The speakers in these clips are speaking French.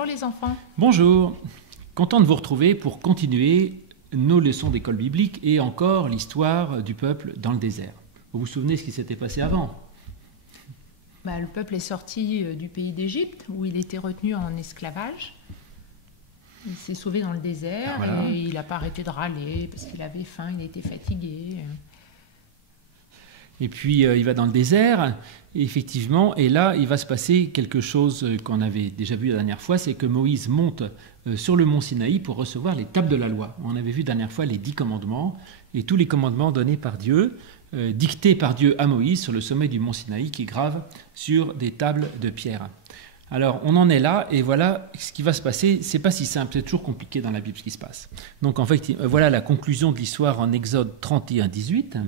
Bonjour les enfants. Bonjour, content de vous retrouver pour continuer nos leçons d'école biblique et encore l'histoire du peuple dans le désert. Vous vous souvenez ce qui s'était passé avant? Le peuple est sorti du pays d'Égypte où il était retenu en esclavage. Il s'est sauvé dans le désert et il n'a pas arrêté de râler parce qu'il avait faim, il était fatigué. Et puis il va dans le désert, et effectivement, et là il va se passer quelque chose qu'on avait déjà vu la dernière fois, c'est que Moïse monte sur le mont Sinaï pour recevoir les tables de la loi. On avait vu la dernière fois les 10 commandements, et tous les commandements donnés par Dieu, dictés par Dieu à Moïse sur le sommet du mont Sinaï, qui grave sur des tables de pierre. Alors on en est là, et voilà ce qui va se passer. C'est pas si simple, c'est toujours compliqué dans la Bible ce qui se passe. Donc en fait, voilà la conclusion de l'histoire en Exode 31-18.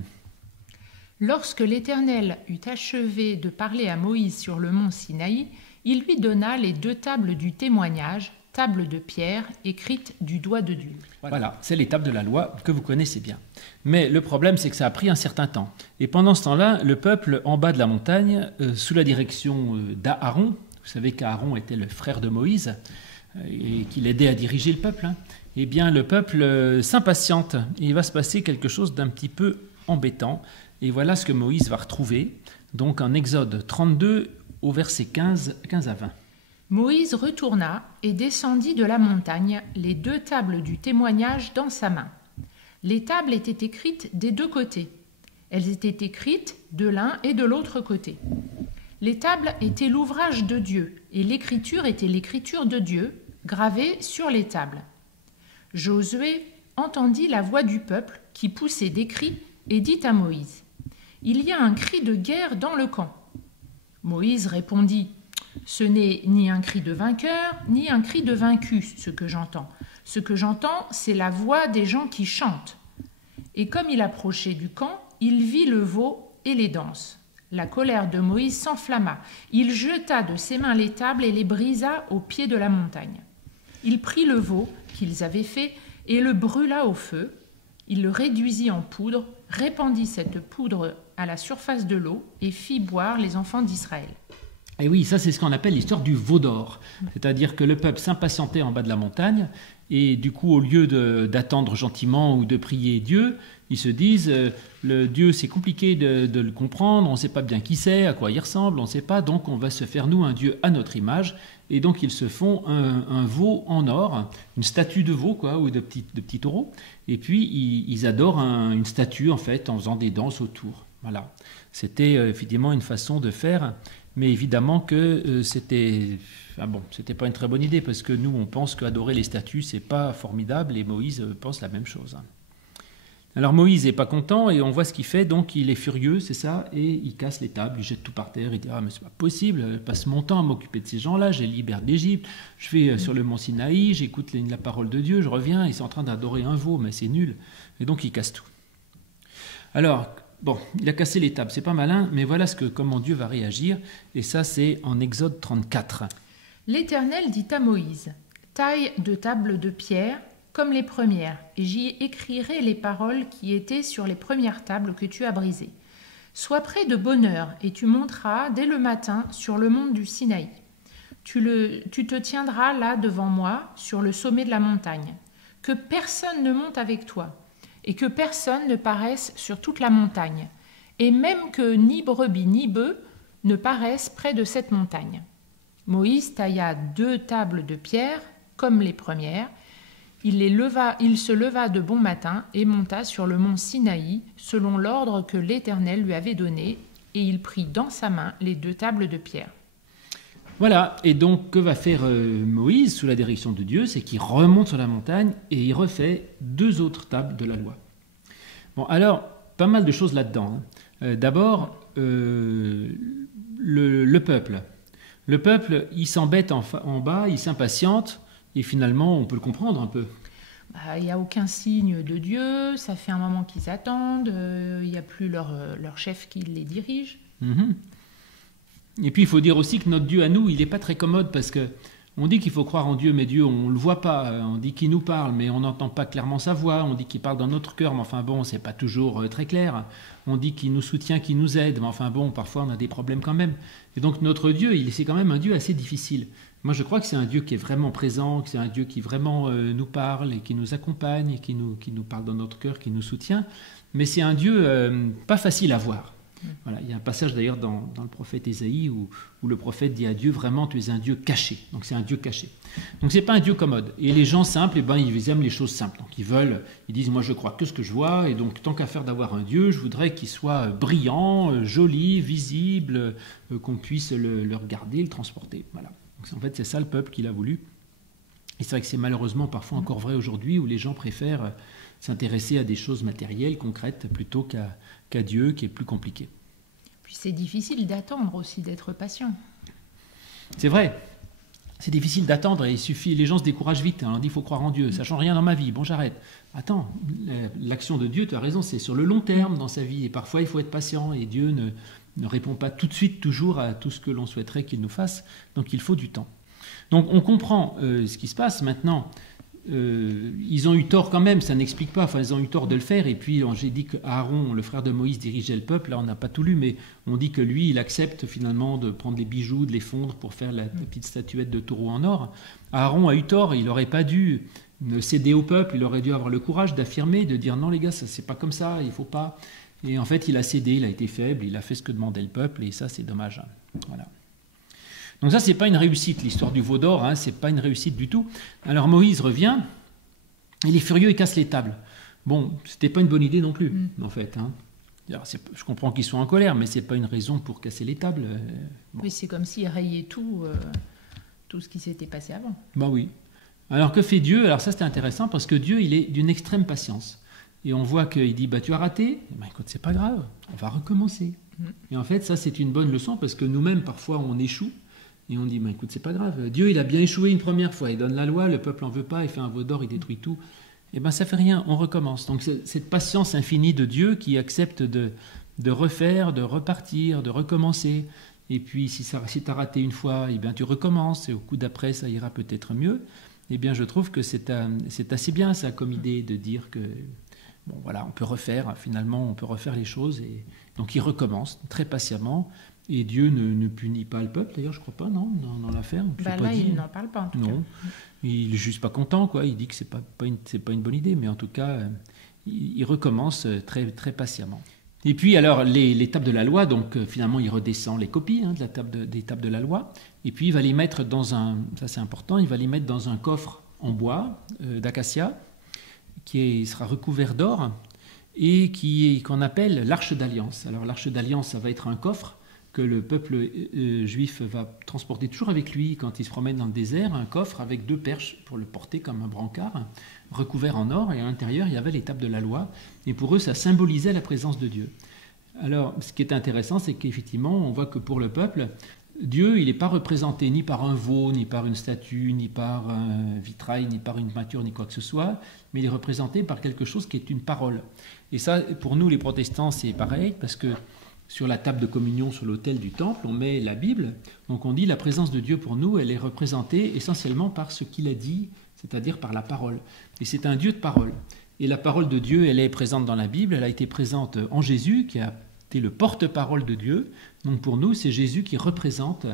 Lorsque l'Éternel eut achevé de parler à Moïse sur le mont Sinaï, il lui donna les 2 tables du témoignage, tables de pierre, écrites du doigt de Dieu. Voilà, c'est les tables de la loi que vous connaissez bien. Mais le problème, c'est que ça a pris un certain temps. Et pendant ce temps-là, le peuple en bas de la montagne, sous la direction d'Aaron, vous savez qu'Aaron était le frère de Moïse, et qu'il aidait à diriger le peuple, eh bien le peuple s'impatiente. Et il va se passer quelque chose d'un petit peu embêtant. Et voilà ce que Moïse va retrouver, donc en Exode 32, au verset 15 à 20. Moïse retourna et descendit de la montagne, les 2 tables du témoignage dans sa main. Les tables étaient écrites des 2 côtés. Elles étaient écrites de l'un et de l'autre côté. Les tables étaient l'ouvrage de Dieu, et l'écriture était l'écriture de Dieu, gravée sur les tables. Josué entendit la voix du peuple qui poussait des cris et dit à Moïse: « Il y a un cri de guerre dans le camp. » Moïse répondit: « Ce n'est ni un cri de vainqueur, ni un cri de vaincu, ce que j'entends. Ce que j'entends, c'est la voix des gens qui chantent. » Et comme il approchait du camp, il vit le veau et les danses. La colère de Moïse s'enflamma. Il jeta de ses mains les tables et les brisa au pied de la montagne. Il prit le veau qu'ils avaient fait et le brûla au feu. Il le réduisit en poudre, répandit cette poudre à la surface de l'eau et fit boire les enfants d'Israël. Et oui, ça c'est ce qu'on appelle l'histoire du veau d'or. C'est-à-dire que le peuple s'impatientait en bas de la montagne, et du coup, au lieu d'attendre gentiment ou de prier Dieu, ils se disent, le Dieu c'est compliqué de le comprendre, on ne sait pas bien qui c'est, à quoi il ressemble, on ne sait pas, donc on va se faire nous un Dieu à notre image. Et donc ils se font un veau en or, une statue de veau ou de petits taureaux, et puis ils adorent une statue en fait en faisant des danses autour. Voilà, c'était effectivement une façon de faire, mais évidemment que c'était pas une très bonne idée, parce que nous on pense qu'adorer les statues c'est pas formidable, et Moïse pense la même chose. Alors Moïse n'est pas content, et on voit ce qu'il fait, donc il est furieux, c'est ça, et il casse les tables, il jette tout par terre, il dit « Ah mais c'est pas possible, je passe mon temps à m'occuper de ces gens-là, je les libère d'Égypte, je vais sur le mont Sinaï, j'écoute la parole de Dieu, je reviens, ils sont en train d'adorer un veau, mais c'est nul. » Et donc il casse tout. Alors, bon, il a cassé les tables, c'est pas malin, mais voilà comment Dieu va réagir, et ça c'est en Exode 34. L'Éternel dit à Moïse: « Taille 2 tables de pierre, comme les premières, et j'y écrirai les paroles qui étaient sur les premières tables que tu as brisées. Sois prêt de bonne heure, et tu monteras dès le matin sur le mont du Sinaï. Tu te tiendras là devant moi, sur le sommet de la montagne. Que personne ne monte avec toi, et que personne ne paraisse sur toute la montagne, et même que ni brebis ni bœufs ne paraissent près de cette montagne. » Moïse tailla 2 tables de pierre, comme les premières. Il se leva de bon matin et monta sur le mont Sinaï, selon l'ordre que l'Éternel lui avait donné, et il prit dans sa main les 2 tables de pierre. Voilà, et donc que va faire Moïse sous la direction de Dieu? C'est qu'il remonte sur la montagne et il refait 2 autres tables de la loi. Bon, alors, pas mal de choses là-dedans. D'abord, le peuple. Le peuple, il s'embête en bas, il s'impatiente, et finalement, on peut le comprendre un peu. Il n'y a aucun signe de Dieu, ça fait un moment qu'ils attendent, il n'y a plus leur chef qui les dirige. Et puis, il faut dire aussi que notre Dieu à nous, il n'est pas très commode, parce que On dit qu'il faut croire en Dieu, mais Dieu, on ne le voit pas. On dit qu'il nous parle, mais on n'entend pas clairement sa voix. On dit qu'il parle dans notre cœur, mais enfin bon, c'est pas toujours très clair. On dit qu'il nous soutient, qu'il nous aide, mais enfin bon, parfois on a des problèmes quand même. Et donc notre Dieu, c'est quand même un Dieu assez difficile. Moi, je crois que c'est un Dieu qui est vraiment présent, que c'est un Dieu qui vraiment nous parle et qui nous accompagne, et qui nous parle dans notre cœur, qui nous soutient. Mais c'est un Dieu pas facile à voir. Voilà, il y a un passage d'ailleurs dans le prophète Ésaïe où le prophète dit à Dieu, vraiment, tu es un Dieu caché. Donc c'est un Dieu caché. Donc c'est pas un Dieu commode. Et les gens simples, ils aiment les choses simples. Donc ils disent, moi je crois que ce que je vois, et donc tant qu'à faire d'avoir un Dieu, je voudrais qu'il soit brillant, joli, visible, qu'on puisse le regarder, le transporter. Voilà. Donc en fait, c'est ça le peuple qu'il a voulu. Et c'est vrai que c'est malheureusement parfois encore vrai aujourd'hui, où les gens préfèrent s'intéresser à des choses matérielles, concrètes, plutôt qu'à Dieu, qui est plus compliqué. Puis c'est difficile d'attendre aussi, d'être patient. C'est vrai, c'est difficile d'attendre, et les gens se découragent vite. On dit, il faut croire en Dieu, ça ne change rien dans ma vie, bon j'arrête. Attends, l'action de Dieu, tu as raison, c'est sur le long terme dans sa vie, et parfois il faut être patient, et Dieu ne répond pas tout de suite toujours à tout ce que l'on souhaiterait qu'il nous fasse, donc il faut du temps. Donc on comprend ce qui se passe maintenant. Ils ont eu tort quand même, ça n'explique pas, enfin ils ont eu tort de le faire, et puis j'ai dit qu'Aaron, le frère de Moïse, dirigeait le peuple, là on n'a pas tout lu, mais on dit que lui, il accepte finalement de prendre les bijoux, de les fondre pour faire la petite statuette de taureau en or. Aaron a eu tort, il n'aurait pas dû céder au peuple, il aurait dû avoir le courage d'affirmer, de dire non les gars, ça c'est pas comme ça, il faut pas. Et en fait il a cédé, il a été faible, il a fait ce que demandait le peuple, et ça c'est dommage. Voilà. Donc ça, c'est pas une réussite, l'histoire du veau d'or, c'est pas une réussite du tout. Alors Moïse revient, il est furieux et casse les tables. Bon, c'était pas une bonne idée non plus, en fait. Alors, je comprends qu'ils soient en colère, mais c'est pas une raison pour casser les tables. Bon. Oui, c'est comme s'il rayait tout ce qui s'était passé avant. Bah oui. Alors que fait Dieu? Alors ça, c'était intéressant, parce que Dieu, il est d'une extrême patience. Et on voit qu'il dit, tu as raté, écoute, c'est pas grave, on va recommencer. Et en fait, ça, c'est une bonne leçon, parce que nous-mêmes, parfois, on échoue. Et on dit, écoute, c'est pas grave. Dieu, il a bien échoué une première fois. Il donne la loi, le peuple n'en veut pas, il fait un veau d'or, il détruit tout. Et ça fait rien, on recommence. Donc cette patience infinie de Dieu qui accepte de refaire, de repartir, de recommencer. Et puis si tu as raté une fois, tu recommences. Et au coup d'après, ça ira peut-être mieux. Eh bien, je trouve que c'est assez bien, ça, comme idée de dire que, bon, voilà, on peut refaire, finalement, on peut refaire les choses. Et donc il recommence très patiemment. Et Dieu ne punit pas le peuple, d'ailleurs, je ne crois pas, non, dans l'affaire. Là, il n'en parle pas, en tout cas. Non, il n'est juste pas content, quoi. Il dit que ce n'est pas une bonne idée, mais en tout cas, il recommence très, très patiemment. Et puis, alors, les tables de la loi, donc finalement, il redescend les copies des tables de la loi, et puis il va les mettre ça c'est important, il va les mettre dans un coffre en bois d'acacia, qui sera recouvert d'or, et qu'on appelle l'Arche d'Alliance. Alors, l'Arche d'Alliance, ça va être un coffre que le peuple juif va transporter toujours avec lui quand il se promène dans le désert, un coffre avec 2 perches pour le porter comme un brancard, recouvert en or, et à l'intérieur, il y avait les tables de la loi, et pour eux, ça symbolisait la présence de Dieu. Alors, ce qui est intéressant, c'est qu'effectivement, on voit que pour le peuple, Dieu, il n'est pas représenté ni par un veau, ni par une statue, ni par un vitrail, ni par une peinture, ni quoi que ce soit, mais il est représenté par quelque chose qui est une parole. Et ça, pour nous, les protestants, c'est pareil, parce que sur la table de communion, sur l'autel du temple, on met la Bible. Donc on dit la présence de Dieu pour nous, elle est représentée essentiellement par ce qu'il a dit, c'est-à-dire par la parole. Et c'est un Dieu de parole. Et la parole de Dieu, elle est présente dans la Bible, elle a été présente en Jésus, qui a été le porte-parole de Dieu. Donc pour nous, c'est Jésus qui représente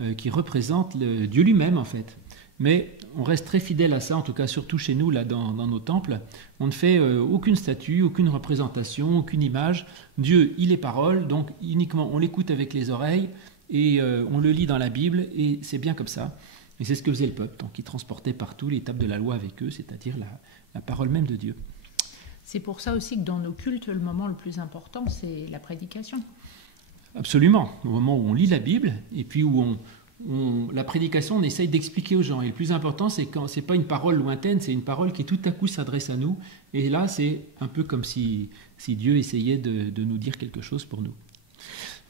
Dieu lui-même, en fait. Mais on reste très fidèle à ça, en tout cas surtout chez nous, là, dans nos temples. On ne fait aucune statue, aucune représentation, aucune image. Dieu, il est parole, donc uniquement on l'écoute avec les oreilles et on le lit dans la Bible, et c'est bien comme ça. Et c'est ce que faisait le peuple, donc il transportait partout les tables de la loi avec eux, c'est-à-dire la parole même de Dieu. C'est pour ça aussi que dans nos cultes, le moment le plus important, c'est la prédication. Absolument, au moment où on lit la Bible, et puis où la prédication, on essaye d'expliquer aux gens. Et le plus important, c'est quand c'est pas une parole lointaine, c'est une parole qui tout à coup s'adresse à nous. Et là, c'est un peu comme si Dieu essayait de nous dire quelque chose pour nous.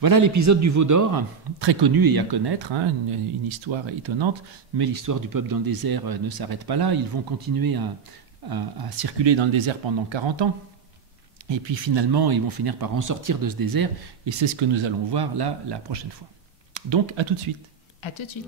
Voilà l'épisode du veau d'or, très connu et à connaître, une histoire étonnante. Mais l'histoire du peuple dans le désert ne s'arrête pas là. Ils vont continuer à circuler dans le désert pendant 40 ans. Et puis finalement, ils vont finir par en sortir de ce désert. Et c'est ce que nous allons voir là la prochaine fois. Donc, à tout de suite. À tout de suite.